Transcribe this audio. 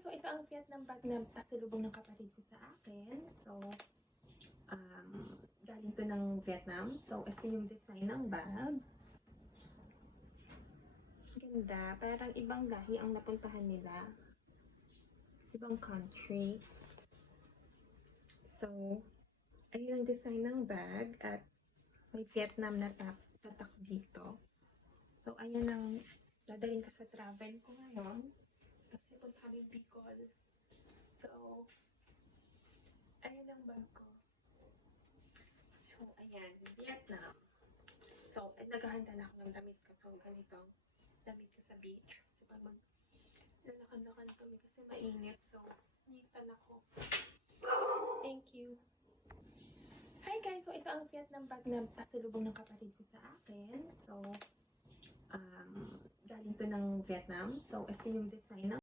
guys, so ito ang Vietnam bag na pasalubong ng kapatid ko sa akin. So, galing to ng Vietnam. So, ito yung design ng bag. Ganda. Parang ibang lahi ang napuntahan nila. Ibang country. So, ayun ang design ng bag at may Vietnam na tatak dito. So, ayan ang dadalhin ko sa travel ko ngayon. Kasi punta kami Bicol. So, ayan ang bag ko. So, ayan, Vietnam. So, naghahanda na ako ng damit ko. So, ganito, damit ko sa beach. So, pag lalakad-lakad kami kasi mainit. So, nitan ako. Thank you. Hi guys! So, ito ang Vietnam bag na pasalubong ng kapatid ko sa akin. So, galing to ng Vietnam. So, ito yung design ng